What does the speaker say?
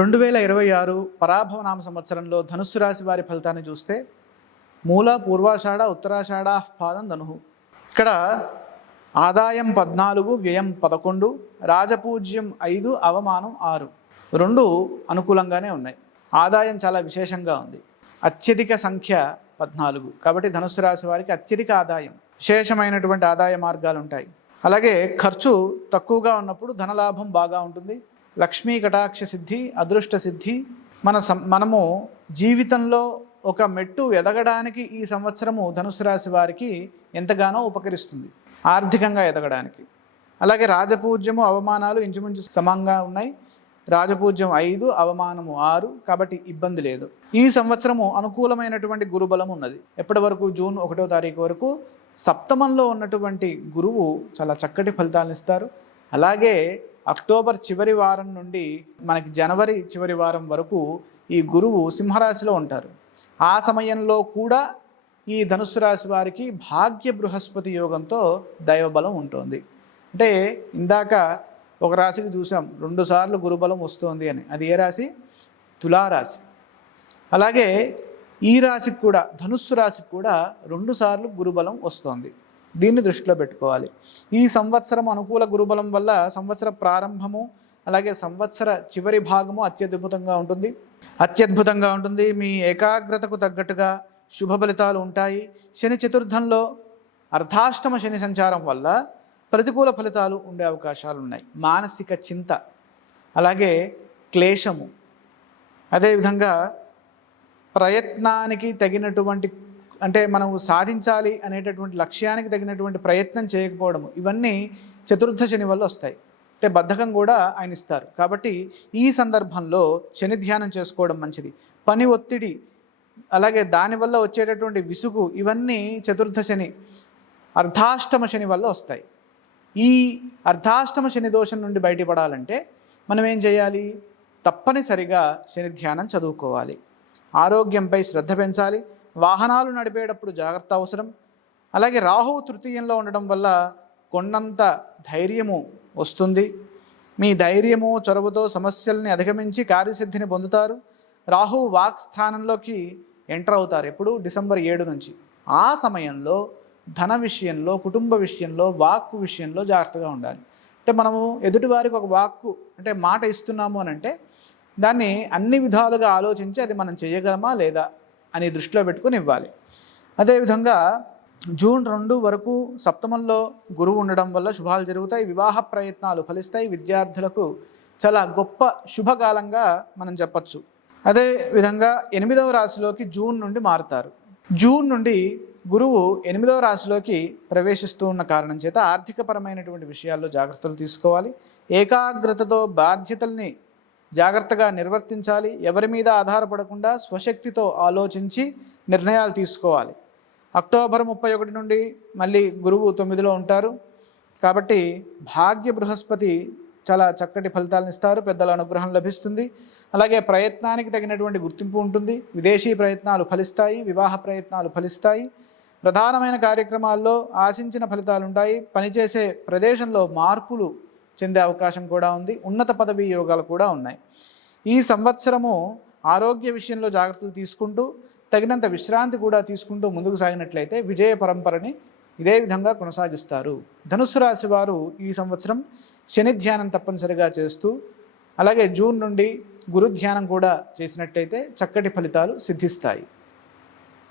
2026 పరాభవనామ సంవత్సరంలో ధనుస్సు రాశి వారి ఫలితాన్ని చూస్తే మూల, పూర్వాషాఢ, ఉత్తరాషాఢ, పాదం, ధనుహు. ఇక్కడ ఆదాయం 14, వ్యయం 11, రాజపూజ్యం 5, అవమానం 6. రెండు అనుకూలంగానే ఉన్నాయి. ఆదాయం చాలా విశేషంగా ఉంది. అత్యధిక సంఖ్య 14, కాబట్టి ధనుస్సు రాశి వారికి అత్యధిక ఆదాయం, విశేషమైనటువంటి ఆదాయ మార్గాలు ఉంటాయి. అలాగే ఖర్చు తక్కువగా ఉన్నప్పుడు ధనలాభం బాగా ఉంటుంది. లక్ష్మీ కటాక్ష సిద్ధి, అదృష్ట సిద్ధి. మనము జీవితంలో ఒక మెట్టు ఎదగడానికి ఈ సంవత్సరము ధనుసు రాశి వారికి ఎంతగానో ఉపకరిస్తుంది, ఆర్థికంగా ఎదగడానికి. అలాగే రాజపూజ్యము, అవమానాలు ఇంచుమించు సమంగా ఉన్నాయి. రాజపూజ్యం 5, అవమానము 6, కాబట్టి ఇబ్బంది లేదు. ఈ సంవత్సరము అనుకూలమైనటువంటి గురుబలం ఉన్నది. ఎప్పటి వరకు? జూన్ 1వ తారీఖు వరకు సప్తమంలో ఉన్నటువంటి గురువు చాలా చక్కటి ఫలితాలను ఇస్తారు. అలాగే అక్టోబర్ చివరి వారం నుండి మనకి జనవరి చివరి వారం వరకు ఈ గురువు సింహరాశిలో ఉంటారు. ఆ సమయంలో కూడా ఈ ధనుస్సు రాశి వారికి భాగ్య బృహస్పతి యోగంతో దైవబలం ఉంటుంది. అంటే ఇందాక ఒక రాశికి చూసాం 2 సార్లు గురుబలం వస్తుంది అని. అది ఏ రాశి? తులారాశి. అలాగే ఈ రాశికి కూడా, ధనుస్సు రాశికి కూడా 2 సార్లు గురుబలం వస్తుంది. దీన్ని దృష్టిలో పెట్టుకోవాలి. ఈ సంవత్సరం అనుకూల గురుబలం వల్ల సంవత్సర ప్రారంభము అలాగే సంవత్సర చివరి భాగము అత్యద్భుతంగా ఉంటుంది. మీ ఏకాగ్రతకు తగ్గట్టుగా శుభ ఫలితాలు ఉంటాయి. శని చతుర్థంలో అర్ధాష్టమ శని సంచారం వల్ల ప్రతికూల ఫలితాలు ఉండే అవకాశాలు ఉన్నాయి. మానసిక చింత, అలాగే క్లేశము, అదేవిధంగా ప్రయత్నానికి తగినటువంటి, అంటే మనం సాధించాలి అనేటటువంటి లక్ష్యానికి తగినటువంటి ప్రయత్నం చేయకపోవడము, ఇవన్నీ చతుర్థ శని వల్ల వస్తాయి. అంటే బద్ధకం కూడా ఆయన ఇస్తారు. కాబట్టి ఈ సందర్భంలో శని ధ్యానం చేసుకోవడం మంచిది. పని ఒత్తిడి, అలాగే దానివల్ల వచ్చేటటువంటి విసుగు, ఇవన్నీ చతుర్థ శని, అర్ధాష్టమ శని వల్ల వస్తాయి. ఈ అర్ధాష్టమ శని దోషం నుండి బయటపడాలంటే మనం ఏం చేయాలి? తప్పనిసరిగా శని ధ్యానం చదువుకోవాలి. ఆరోగ్యంపై శ్రద్ధ పెంచాలి. వాహనాలు నడిపేటప్పుడు జాగ్రత్త అవసరం. అలాగే రాహువు తృతీయంలో ఉండడం వల్ల కొన్నంత ధైర్యము వస్తుంది. మీ ధైర్యము, చొరవతో సమస్యల్ని అధిగమించి కార్యసిద్ధిని పొందుతారు. రాహువు వాక్ స్థానంలోకి ఎంటర్ అవుతారు. ఎప్పుడు? డిసెంబర్ 7 నుంచి. ఆ సమయంలో ధన విషయంలో, కుటుంబ విషయంలో, వాక్కు విషయంలో జాగ్రత్తగా ఉండాలి. అంటే మనము ఎదుటివారికి ఒక వాక్కు, అంటే మాట ఇస్తున్నాము అని అంటే దాన్ని అన్ని విధాలుగా ఆలోచించి అది మనం చేయగలమా లేదా అని దృష్టిలో పెట్టుకుని ఇవ్వాలి. అదేవిధంగా జూన్ 2 వరకు సప్తమంలో గురువు ఉండడం వల్ల శుభాలు జరుగుతాయి. వివాహ ప్రయత్నాలు ఫలిస్తాయి. విద్యార్థులకు చాలా గొప్ప శుభకాలంగా మనం చెప్పచ్చు. అదేవిధంగా 8వ రాశిలోకి జూన్ నుండి మారుతారు. జూన్ నుండి గురువు 8వ రాశిలోకి ప్రవేశిస్తూ ఉన్న కారణం చేత ఆర్థికపరమైనటువంటి విషయాల్లో జాగ్రత్తలు తీసుకోవాలి. ఏకాగ్రతతో బాధ్యతల్ని జాగ్రత్తగా నిర్వర్తించాలి. ఎవరి మీద ఆధారపడకుండా స్వశక్తితో ఆలోచించి నిర్ణయాలు తీసుకోవాలి. అక్టోబర్ 31 నుండి మళ్ళీ గురువు 9లో ఉంటారు. కాబట్టి భాగ్య బృహస్పతి చాలా చక్కటి ఫలితాలను ఇస్తారు. పెద్దల అనుగ్రహం లభిస్తుంది. అలాగే ప్రయత్నానికి తగినటువంటి గుర్తింపు ఉంటుంది. విదేశీ ప్రయత్నాలు ఫలిస్తాయి. వివాహ ప్రయత్నాలు ఫలిస్తాయి. ప్రధానమైన కార్యక్రమాల్లో ఆశించిన ఫలితాలు ఉంటాయి. పనిచేసే ప్రదేశంలో మార్పులు చెందే అవకాశం కూడా ఉంది. ఉన్నత పదవీ యోగాలు కూడా ఉన్నాయి. ఈ సంవత్సరము ఆరోగ్య విషయంలో జాగ్రత్తలు తీసుకుంటూ తగినంత విశ్రాంతి కూడా తీసుకుంటూ ముందుకు సాగినట్లయితే విజయ పరంపరని ఇదే విధంగా కొనసాగిస్తారు. ధనుస్సు రాశి వారు ఈ సంవత్సరం శని ధ్యానం తప్పనిసరిగా చేస్తూ, అలాగే జూన్ నుండి గురు ధ్యానం కూడా చేసినట్లయితే చక్కటి ఫలితాలు సిద్ధిస్తాయి.